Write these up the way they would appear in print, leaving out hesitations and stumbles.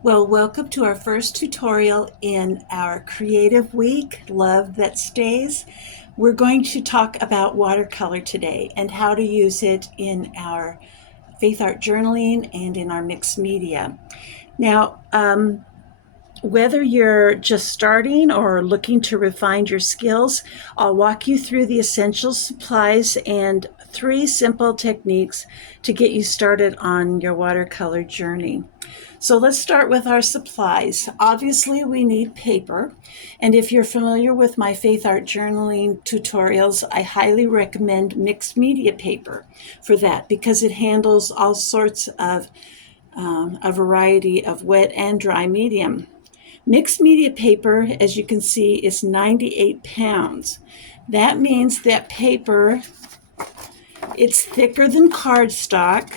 Well, welcome to our first tutorial in our Creative Week, Love That Stays. We're going to talk about watercolor today and how to use it in our faith art journaling and in our mixed media. Now, whether you're just starting or looking to refine your skills, I'll walk you through the essential supplies and 3 simple techniques to get you started on your watercolor journey. So let's start with our supplies. Obviously, we need paper. And if you're familiar with my faith art journaling tutorials, I highly recommend mixed media paper for that because it handles all sorts of a variety of wet and dry medium. Mixed media paper, as you can see, is 98 pounds. That means that paper, it's thicker than cardstock,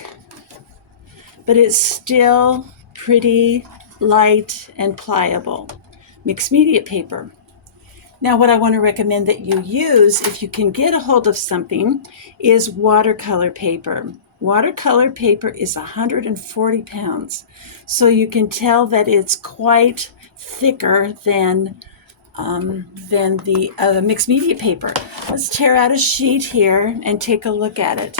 but it's still pretty light and pliable. Mixed media paper. Now, what I want to recommend that you use, if you can get a hold of something, is watercolor paper. Watercolor paper is 140 pounds, so you can tell that it's quite thicker than the mixed media paper. Let's tear out a sheet here and take a look at it.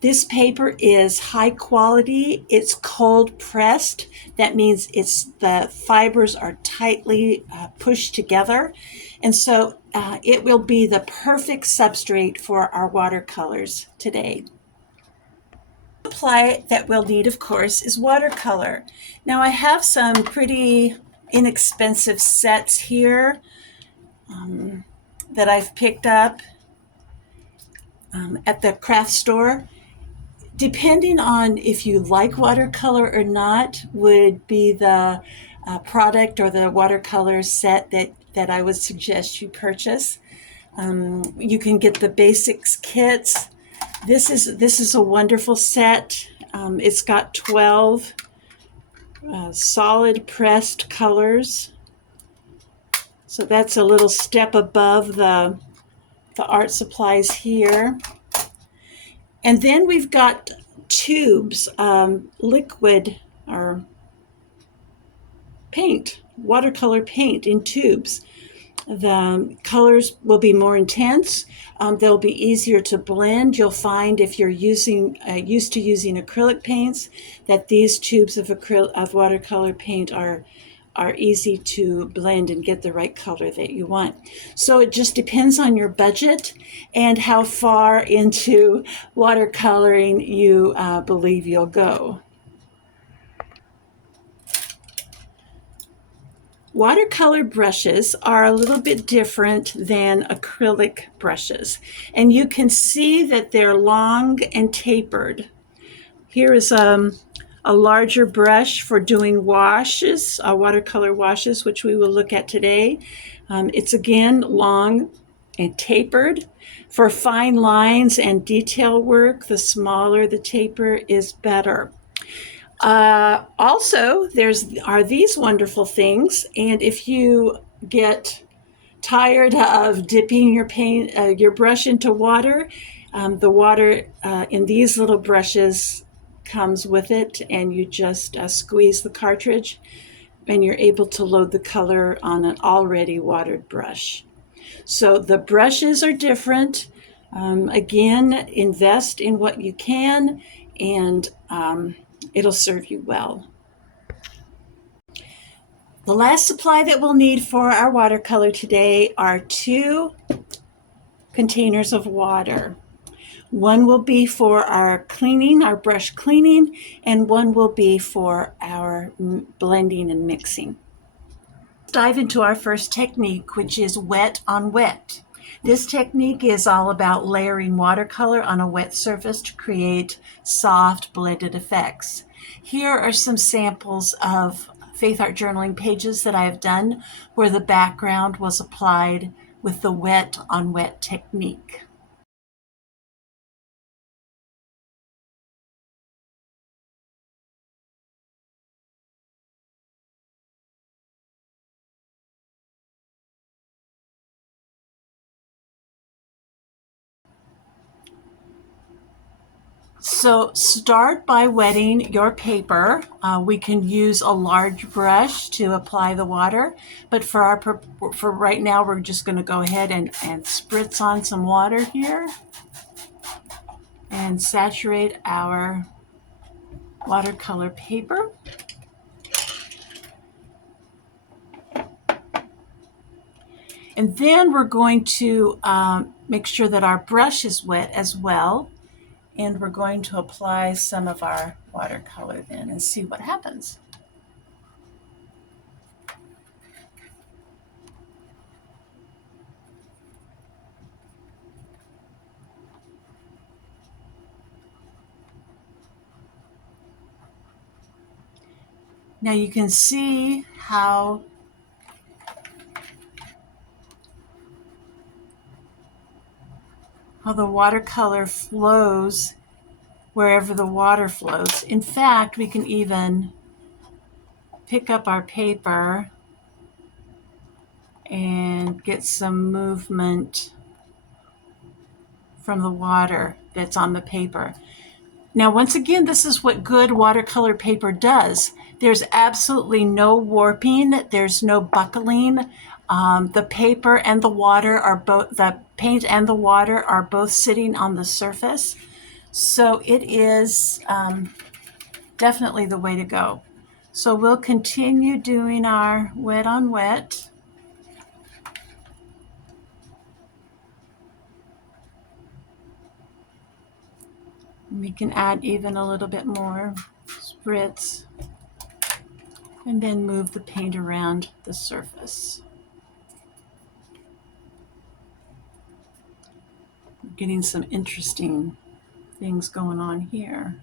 This paper is high quality. It's cold pressed. That means the fibers are tightly pushed together. And so it will be the perfect substrate for our watercolors today. The supply that we'll need, of course, is watercolor. Now I have some pretty inexpensive sets here that I've picked up at the craft store. Depending on if you like watercolor or not would be the product or the watercolor set that I would suggest you purchase. You can get the basics kits. This is a wonderful set. It's got 12 solid pressed colors. So that's a little step above the art supplies here. And then we've got tubes, liquid or paint, watercolor paint in tubes. The colors will be more intense. They'll be easier to blend. You'll find if you're used to using acrylic paints that these tubes of watercolor paint are easy to blend and get the right color that you want. So it just depends on your budget and how far into watercoloring you believe you'll go. Watercolor brushes are a little bit different than acrylic brushes, and you can see that they're long and tapered. Here is a larger brush for doing washes, watercolor washes, which we will look at today. It's again long and tapered. For fine lines and detail work, the smaller the taper is better. Also, are these wonderful things, and if you get tired of dipping your brush into water, the water in these little brushes comes with it, and you just squeeze the cartridge and you're able to load the color on an already watered brush. So the brushes are different. Again, invest in what you can, and it'll serve you well. The last supply that we'll need for our watercolor today are 2 containers of water. One will be for our cleaning, our brush cleaning, and one will be for our blending and mixing. Let's dive into our first technique, which is wet on wet. This technique is all about layering watercolor on a wet surface to create soft blended effects. Here are some samples of faith art journaling pages that I have done where the background was applied with the wet on wet technique. So start by wetting your paper. We can use a large brush to apply the water, but for right now, we're just going to go ahead and spritz on some water here and saturate our watercolor paper. And then we're going to make sure that our brush is wet as well. And we're going to apply some of our watercolor then and see what happens. Now you can see how the watercolor flows wherever the water flows. In fact, we can even pick up our paper and get some movement from the water that's on the paper. Now, once again, this is what good watercolor paper does. There's absolutely no warping. There's no buckling. The paper and the water are both, the paint and the water are both sitting on the surface. So it is definitely the way to go. So we'll continue doing our wet on wet. We can add even a little bit more spritz and then move the paint around the surface. Getting some interesting things going on here.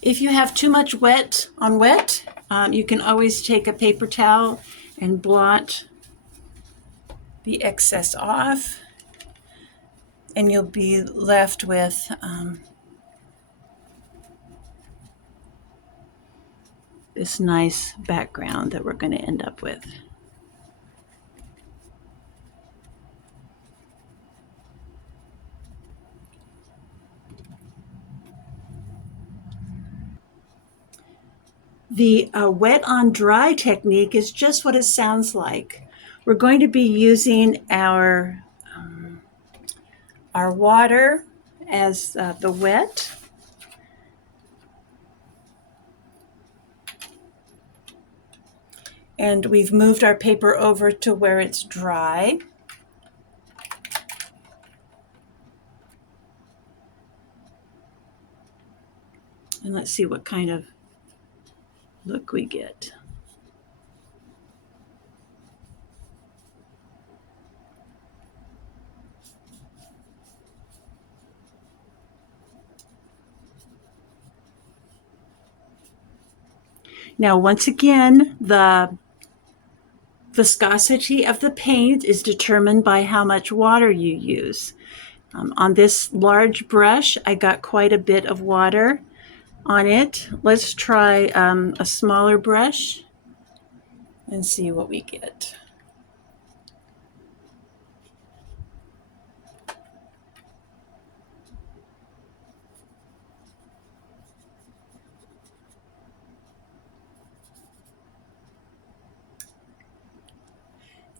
If you have too much wet on wet, you can always take a paper towel and blot the excess off, and you'll be left with this nice background that we're going to end up with. The wet on dry technique is just what it sounds like. We're going to be using our water as the wet. And we've moved our paper over to where it's dry. And let's see what kind of look we get. Now, once again, the viscosity of the paint is determined by how much water you use. On this large brush, I got quite a bit of water on it. Let's try a smaller brush and see what we get.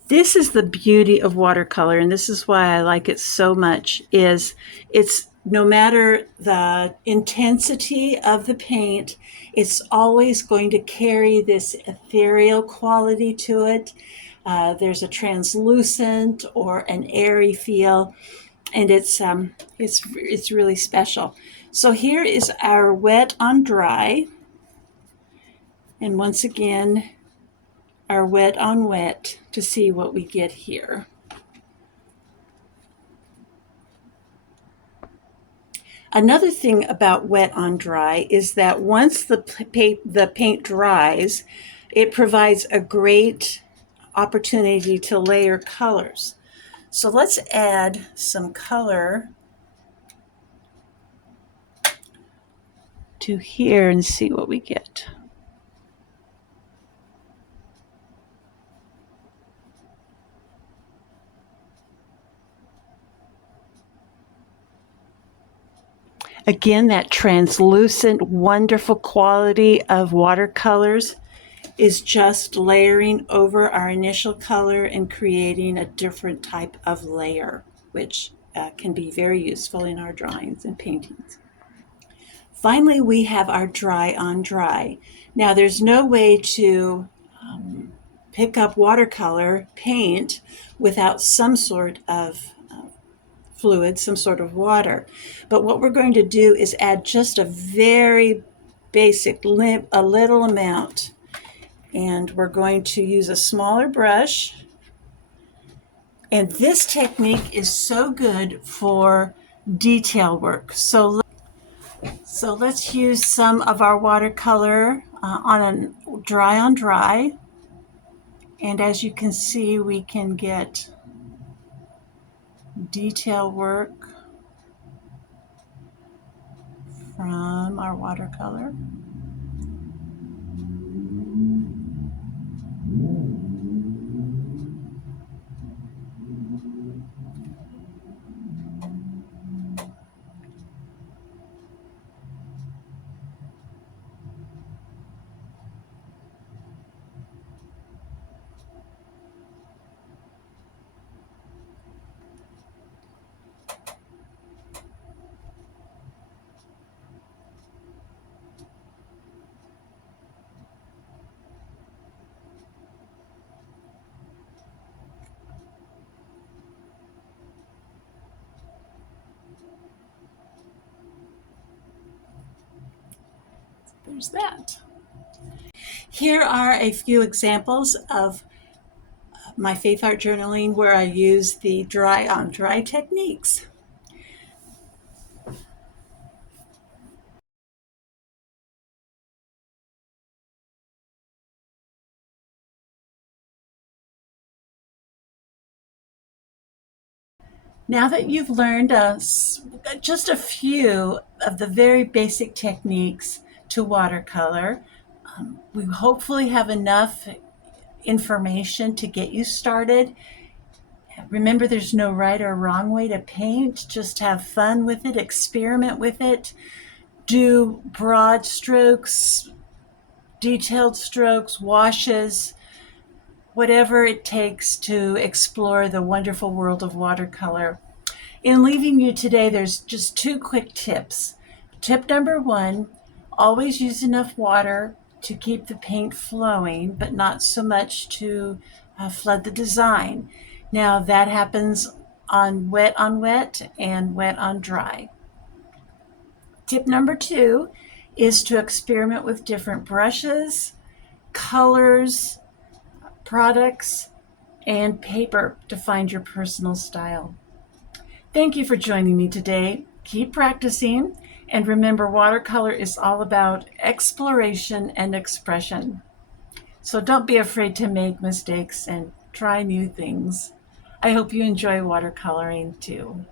This is the beauty of watercolor, and this is why I like it so much, is it's no matter the intensity of the paint, it's always going to carry this ethereal quality to it. There's a translucent or an airy feel, and it's really special. So here is our wet on dry, and once again, our wet on wet to see what we get here. Another thing about wet on dry is that once the paint dries, it provides a great opportunity to layer colors. So let's add some color to here and see what we get. Again, that translucent, wonderful quality of watercolors is just layering over our initial color and creating a different type of layer, which can be very useful in our drawings and paintings. Finally, we have our dry on dry. Now, there's no way to pick up watercolor paint without some sort of fluid, some sort of water. But what we're going to do is add just a very basic, a little amount. And we're going to use a smaller brush. And this technique is so good for detail work. So let's use some of our watercolor on a dry on dry. And as you can see, we can get detail work from our watercolor. There's that. Here are a few examples of my Faith Art journaling where I use the dry on dry techniques. Now that you've learned just a few of the very basic techniques to watercolor, we hopefully have enough information to get you started. Remember, there's no right or wrong way to paint. Just have fun with it, experiment with it, do broad strokes, detailed strokes, washes, whatever it takes to explore the wonderful world of watercolor. In leaving you today, there's just two quick tips. Tip number one, always use enough water to keep the paint flowing, but not so much to flood the design. Now that happens on wet and wet on dry. Tip number two is to experiment with different brushes, colors, products, and paper to find your personal style. Thank you for joining me today. Keep practicing, and remember, watercolor is all about exploration and expression. So don't be afraid to make mistakes and try new things. I hope you enjoy watercoloring too.